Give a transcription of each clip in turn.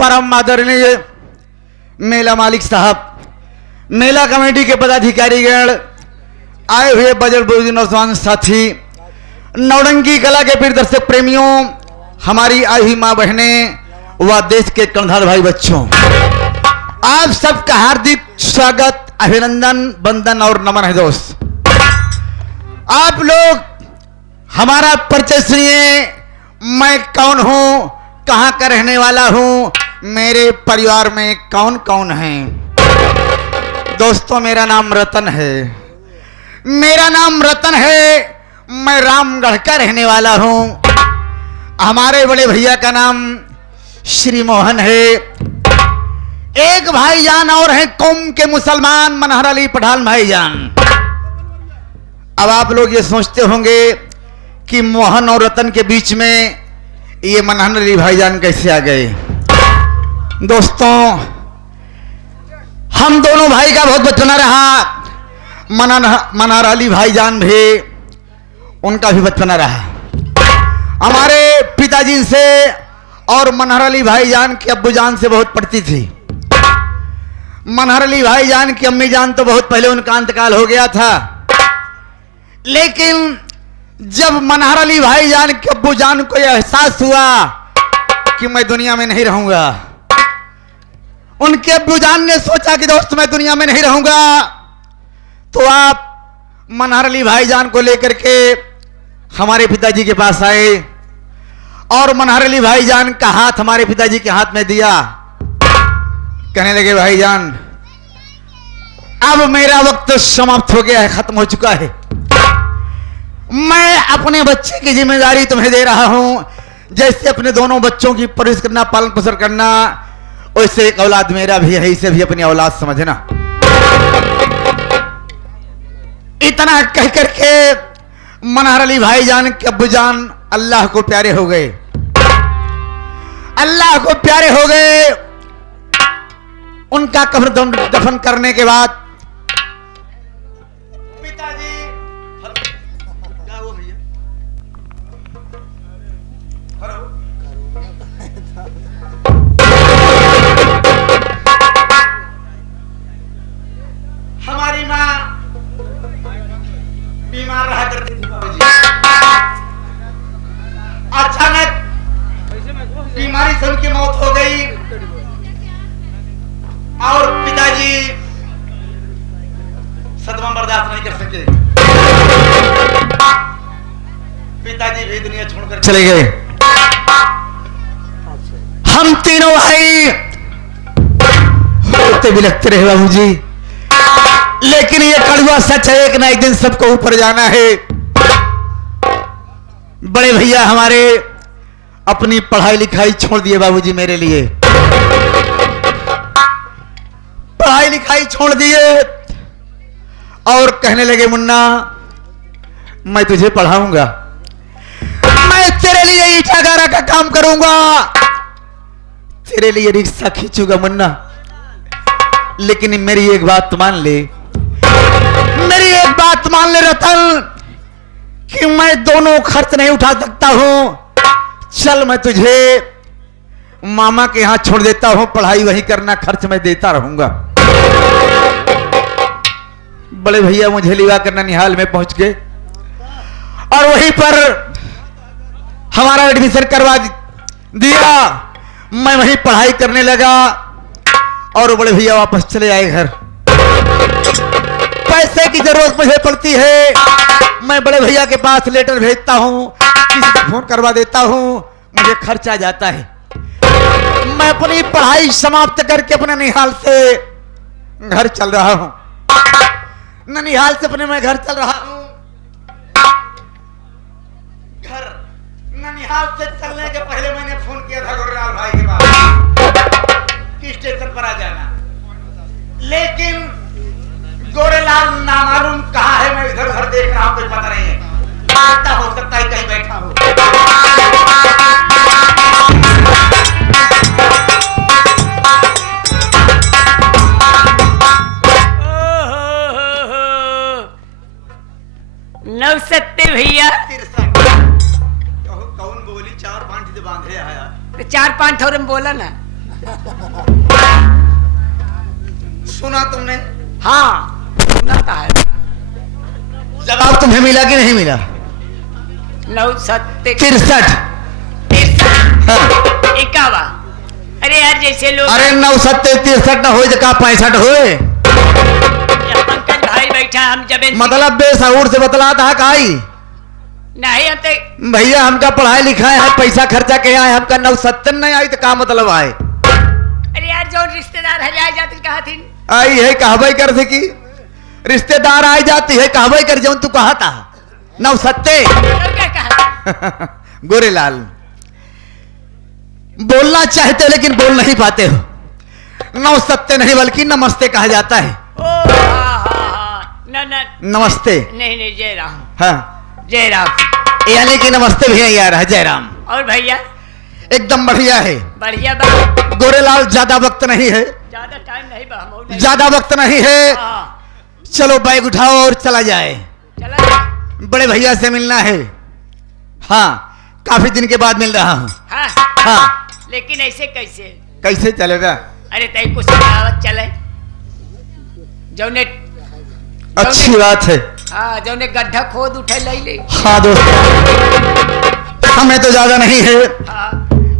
परम आदरणीय मेला मालिक साहब, मेला कमेटी के पदाधिकारीगण, आए हुए बजट बुजुर्ग नौजवान साथी, नौरंगी कला के प्रिय दर्शक प्रेमियों, हमारी आई हुई माँ बहनें व देश के कर्णधार भाई बच्चों, आप सबका हार्दिक स्वागत, अभिनंदन, वंदन और नमन है। दोस्त, आप लोग हमारा परिचय सुनिए। मैं कौन हूं, कहां का रहने वाला हूं, मेरे परिवार में कौन कौन है। दोस्तों, मेरा नाम रतन है। मेरा नाम रतन है। मैं रामगढ़ का रहने वाला हूं। हमारे बड़े भैया का नाम श्री मोहन है। एक भाईजान और है कौम के मुसलमान, मनहर अली पठान भाईजान। अब आप लोग ये सोचते होंगे कि मोहन और रतन के बीच में ये मनहर अली भाईजान कैसे आ गए। दोस्तों, हम दोनों भाई का बहुत बचपना रहा। मनहर अली भाईजान भी, उनका भी बचपना रहा। हमारे पिताजी से और मनहर अली भाईजान की अब्बूजान से बहुत पड़ती थी। मनहर अली भाईजान की अम्मी जान तो बहुत पहले उनका इंतकाल हो गया था, लेकिन जब मनहर अली भाईजान के अब्बूजान को यह एहसास हुआ कि मैं दुनिया में नहीं रहूंगा, उनके अब्बूजान ने सोचा कि दोस्त मैं दुनिया में नहीं रहूंगा, तो आप मनहर अली भाईजान को लेकर के हमारे पिताजी के पास आए और मनहर अली भाईजान का हाथ हमारे पिताजी के हाथ में दिया। कहने लगे, भाईजान अब मेरा वक्त समाप्त हो गया है, खत्म हो चुका है। मैं अपने बच्चे की जिम्मेदारी तुम्हें दे रहा हूं। जैसे अपने दोनों बच्चों की परवरिश करना, पालन पोषण करना, वैसे एक औलाद मेरा भी है, इसे भी अपनी औलाद समझना। इतना कह करके मनहर अली भाईजान के अब्बूजान अल्लाह को प्यारे हो गए। अल्लाह को प्यारे हो गए। उनका कब्र दफन करने के बाद पिताजी, क्या हुआ भैया? हेलो, हमारी माँ बीमार रहा करती थी बाबूजी। अचानक बीमारी से उनकी मौत हो गई और पिताजी सदमा बर्दाश्त नहीं कर सके। पिताजी भी दुनिया छोड़कर चले गए। हम तीनों भाई रोते बिलखते रहे बाबूजी, लेकिन ये कड़वा सच है, एक ना एक दिन सबको ऊपर जाना है। बड़े भैया हमारे अपनी पढ़ाई लिखाई छोड़ दिए बाबूजी मेरे लिए। पढ़ाई लिखाई छोड़ दिए और कहने लगे, मुन्ना मैं तुझे पढ़ाऊंगा, मैं तेरे लिए ईटा गारा का काम करूंगा, तेरे लिए रिक्शा खींचूंगा मुन्ना, लेकिन मेरी एक बात मान ले, मेरी एक बात मान ले रतन, कि मैं दोनों खर्च नहीं उठा सकता हूं। चल मैं तुझे मामा के यहां छोड़ देता हूं, पढ़ाई वही करना, खर्च मैं देता रहूंगा। बड़े भैया मुझे लिवा कर ननिहाल में पहुंच गए और वहीं पर हमारा एडमिशन करवा दिया। मैं वहीं पढ़ाई करने लगा और बड़े भैया वापस चले आए घर। पैसे की जरूरत मुझे पड़ती है, मैं बड़े भैया के पास लेटर भेजता हूं, किसी को फोन करवा देता हूं, मुझे खर्चा जाता है। मैं अपनी पढ़ाई समाप्त करके अपने ननिहाल से घर चल रहा हूं। ननिहाल से अपने मैं घर चल रहा हूं। घर ननिहाल से चलने के पहले मैंने फोन किया था गोरेलाल भाई के पास कि स्टेशन पर आ जाना, लेकिन गोरेलाल नामालूम कहाँ है, मैं इधर उधर देख रहा हूं, कोई पता नहीं है। हो सकता है कहीं बैठा हो। नवसत्ते भैया, कौन बोली? 4-5 बांधे आया, 4-5 ठोर में बोला ना। सुना तुमने? हाँ सुनाता है। जवाब तुम्हें मिला कि नहीं मिला? 69 63। 51। अरे यार जैसे लोग अरे 69 63 न हो का 65 होए। पंकज भाई बैठा हम जब मतलब बेसहूर से बतलाता है काई नहीं हम तो भैया हमका पढ़ाई लिखाई है पैसा खर्चा के आए हमका 69 नहीं आई तो का मतलब आए? अरे यार जो रिश्तेदार हजाए जाती कहा थी आई है कहबई कर थे कि रिश्तेदार आई जाती है कहबई कर जो तू कहा था 69। क्या कहा? गोरेलाल बोलना चाहते हो लेकिन बोल नहीं पाते हो। 69 नहीं बल्कि नमस्ते कहा जाता है। ओ हाँ न नमस्ते नहीं नहीं जय राम। हाँ जय राम यानी कि नमस्ते भैया यार है जयराम। और भैया एकदम बढ़िया है। बढ़िया बात। गोरेलाल ज्यादा वक्त नहीं है। ज्यादा टाइम नहीं बा हम नहीं। ज्यादा वक्त नहीं है। हाँ चलो बैग उठाओ और चला जाए। चला बड़े भैया से मिलना है। हाँ काफी दिन के बाद मिल रहा हूँ। हाँ हाँ लेकिन ऐसे कैसे? कैसे चलेगा? अरे तय कुछ दावत चले जौने अच्छी बात है। हाँ जौने गड्ढा खोद उठे ले। हाँ दोस्त समय तो ज्यादा नहीं है हाँ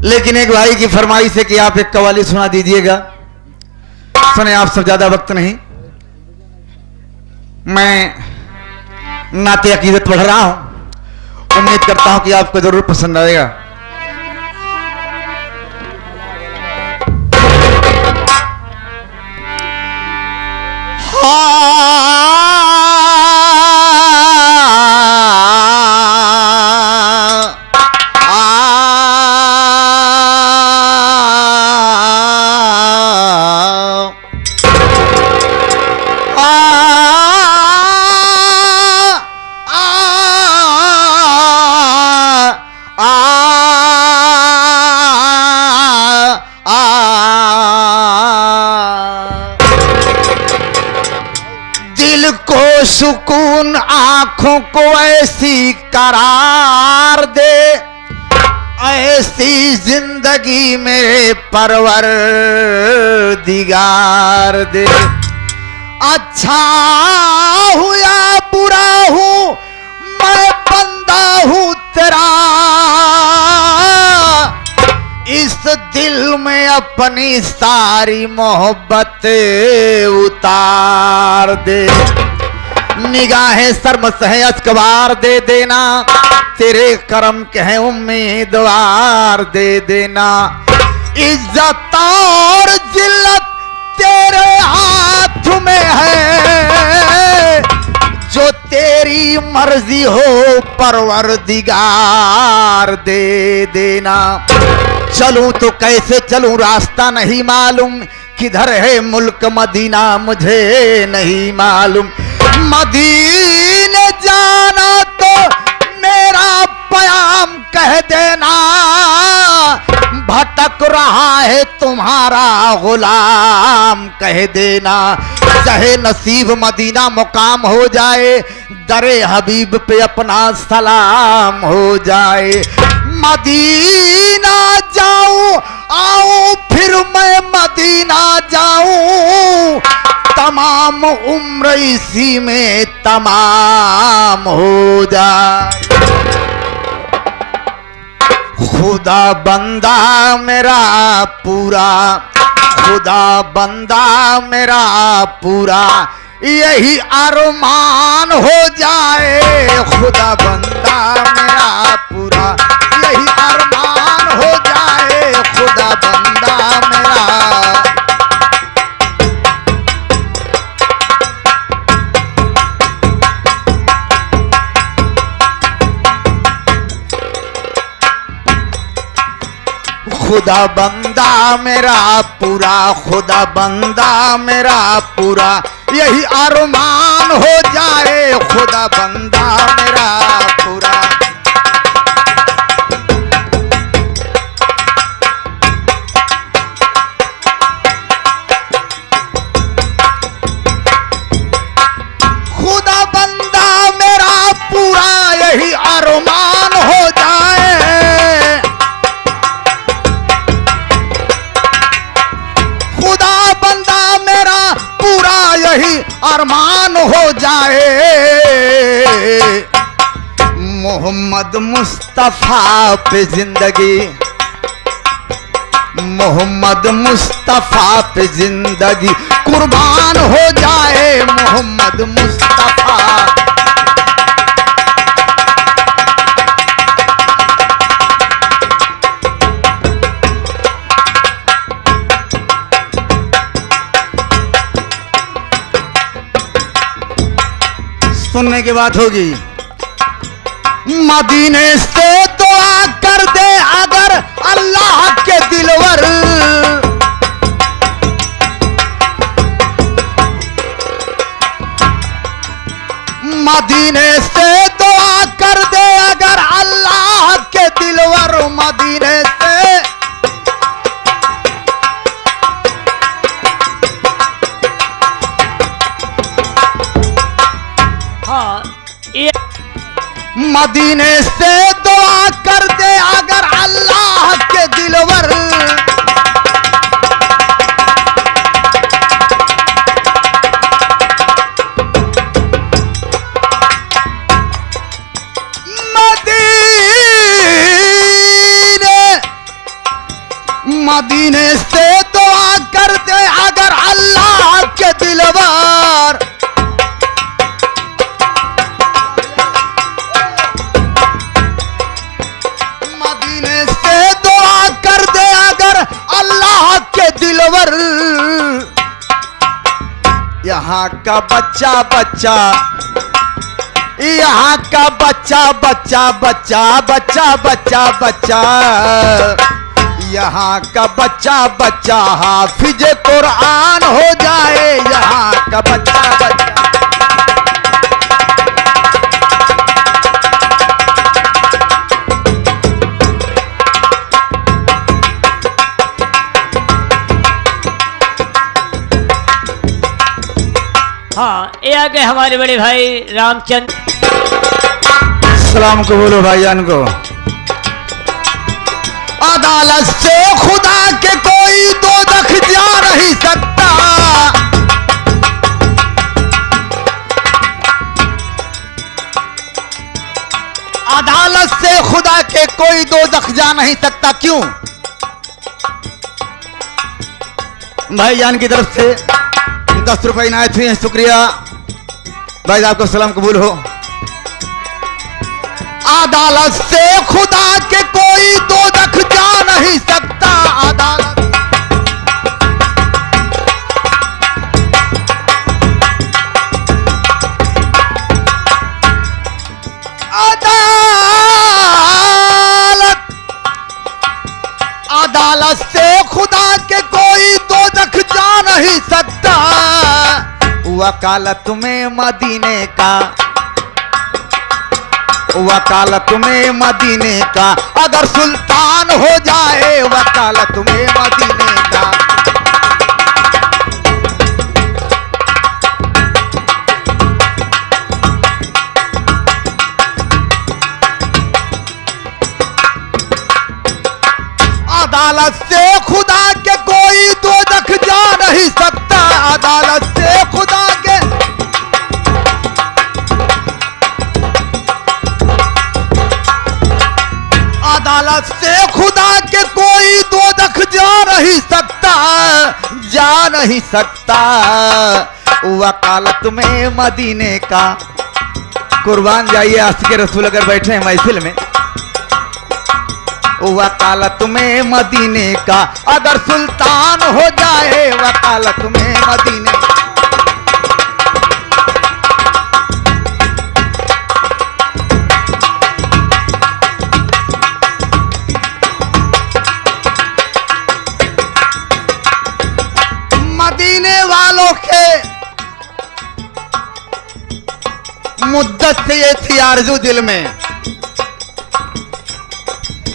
लेकिन एक भाई की फरमाइश है कि आप एक कव्वाली सुना दीजिएगा। सुने आप सब ज्यादा वक्त नहीं। मैं नाते अकीदत पढ़ रहा हूं। उम्मीद करता हूं कि आपको जरूर पसंद आएगा। दिल को सुकून आंखों को ऐसी करार दे, ऐसी जिंदगी मेरे परवरदिगार दे। अच्छा हूँ या बुरा हूँ मैं बंदा हूँ तेरा, इस दिल में अपनी सारी मोहब्बत उतार दे। निगाहें शर्म से अश्कवार दे देना, तेरे करम के हैं उम्मीदवार दे देना। इज्जत और जिल्लत तेरे हाथ में है, जो तेरी मर्जी हो परवरदिगार दे देना। चलूं तो कैसे चलूं रास्ता नहीं मालूम, किधर है मुल्क मदीना मुझे नहीं मालूम। मदीने जाना तो मेरा पयाम कह देना, भटक रहा है तुम्हारा गुलाम कह देना। चाहे नसीब मदीना मुकाम हो जाए, दरे हबीब पे अपना सलाम हो जाए। मदीना जाऊं आऊं फिर मैं मदीना जाऊं, तमाम उम्र इसी में तमाम हो जाए। खुदा बंदा मेरा पूरा, खुदा बंदा मेरा पूरा, यही अरमान हो जाए। खुदा बंदा मेरा पूरा, यही अरमान हो जाए। खुदा बंदा मेरा। खुदा बंदा मेरा पूरा, खुदा बंदा मेरा पूरा, यही अरमान हो जाए। खुदा बंदा मेरा पूरा। खुदा बंदा मेरा पूरा, यही अरमान हो जाए। कहीं अरमान हो जाए। मोहम्मद मुस्तफा पे जिंदगी, मोहम्मद मुस्तफा पे जिंदगी कुर्बान हो जाए। मोहम्मद मुस्तफा सुनने की बात होगी। मदीने से दुआ कर दे अगर अल्लाह के दिलवर, मदीने से दुआ कर दे अगर अल्लाह के दिलवर। मदीने से हाँ ये मदीने से दुआ कर दे अगर अल्लाह के दिलवर। मदीने से दुआ कर दे अगर अल्लाह के दिलवर। मदीने से दुआ कर दे अगर अल्लाह के दिलवर। यहाँ का बच्चा बच्चा, यहाँ का बच्चा बच्चा बच्चा बच्चा बच्चा बच्चा, यहाँ का बच्चा बच्चा हाफिज कुरान हो जाए। यहाँ का बच्चा बच्चा हाँ ये आ गए हमारे बड़े भाई रामचंद्र। सलाम को बोलो भाईजान को। अदालत से खुदा के कोई दोज़ख जा नहीं सकता। अदालत से खुदा के कोई दोज़ख जा नहीं सकता। क्यों? भाईजान की तरफ से 10 रुपए इनायत हुए हैं, शुक्रिया भाई साहब को। सलाम कबूल हो। अदालत से खुदा के कोई दोज़ख जा नहीं सकता। अदालत अदालत से खुदा के कोई दोज़ख जा नहीं सकता। वकालत में मदीने का, वकालत में मदीने का अगर सुल्तान हो जाए। वकालत में मदीने का अदालत से खुदा के कोई दोज़ख जा नहीं सकता। अदालत से खुदा के अदालत से खुदा के कोई दोज़ख जा नहीं सकता, जा नहीं सकता। वकालत में मदीने का कुर्बान जाइए आशिक़ रसूल अगर बैठे हैं महफिल में। वकालत में मदीने का अगर सुल्तान हो जाए। वकालत में मदीने मदीने वालों के मुद्दत से ये थी आरज़ू दिल में।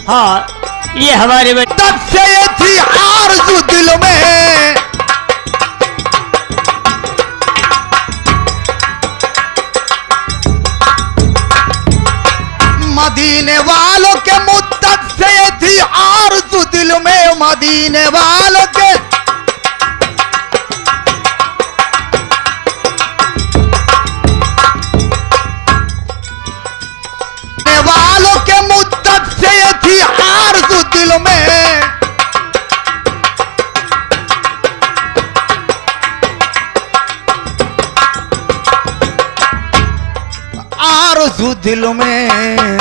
हाँ ये हमारे तब से ये थी आरज़ू दिल में। मदीने वालों के मुद्दत से ये थी आरज़ू दिल में। मदीने वालों के तू दिल में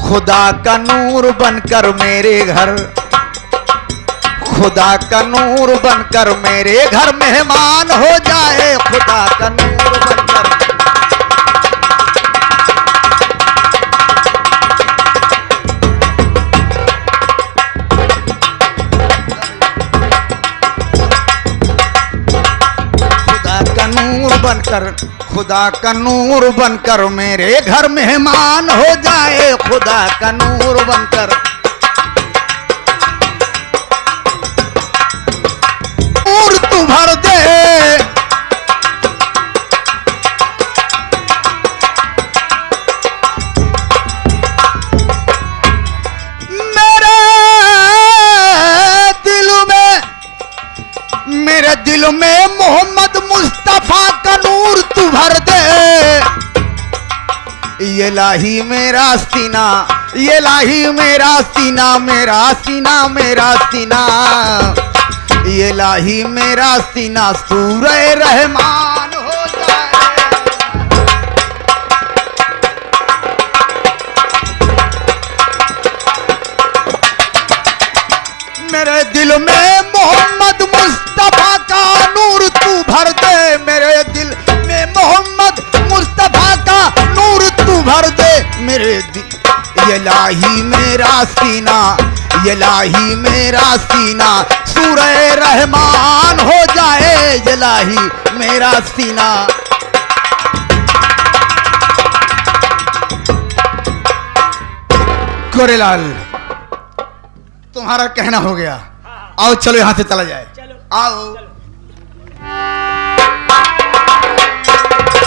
खुदा का नूर बनकर मेरे घर, खुदा का नूर बनकर मेरे घर मेहमान हो जाए, खुदा का नूर बनकर। खुदा का नूर बनकर, खुदा का नूर बनकर मेरे घर मेहमान हो जाए, खुदा का नूर बनकर। नूर तू भर दे, मेरे दिल में मोहम्मद मुस्तफा का नूर तू भर दे। ये लाही मेरा सीना, ये लाही मेरा सीना, मेरा सीना, मेरा सीना, ये लाही मेरा सीना सूरे रहमान हो जाए। मेरे दिल में मोहम्मद मुस्तफा का नूर तू भर दे, मेरे दिल में मोहम्मद मुस्तफा का नूर तू भर दे। मेरे दिल ये लाही मेरा सीना, ये लाही मेरा सीना सूरे रहमान हो जाए, ये लाही मेरा सीना। गोरेलाल तुम्हारा कहना हो गया, आओ चलो यहां से चला जाए। चलो आओ। चलो।